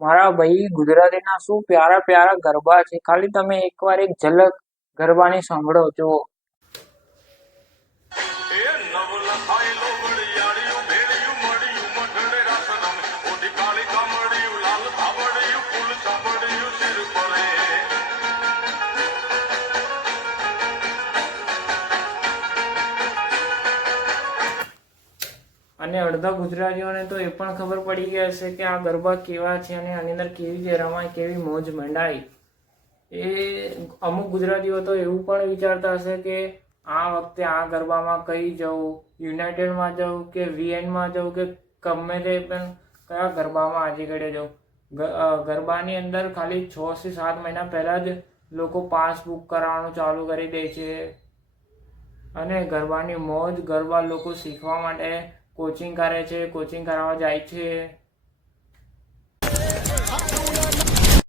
મારા ભાઈ ગુજરાતીના શું પ્યારા પ્યારા ગરબા છે. ખાલી તમે એકવાર એક ઝલક ગરબાની સાંભળો જો. અને અડધા ગુજરાતીઓને તો એ પણ ખબર પડી ગઈ હશે કે આ ગરબા કેવા છે અને આની અંદર કેવી રીતે રમાય, કેવી મોજ મંડાય. એ અમુક ગુજરાતીઓ તો એવું પણ વિચારતા હશે કે આ વખતે આ ગરબામાં કઈ જવું, યુનાઇટેડમાં જવું કે વીએનમાં જવું કે ગમે તે પણ કયા ગરબામાં આજે ઘડે જવું. ગરબાની અંદર ખાલી 6 થી 7 મહિના પહેલાં જ લોકો પાસ બુક કરાવવાનું ચાલુ કરી દે છે. અને ગરબાની મોજ, ગરબા લોકો શીખવા માટે કોચિંગ કરે છે, કોચિંગ કરાવવા જાય છે.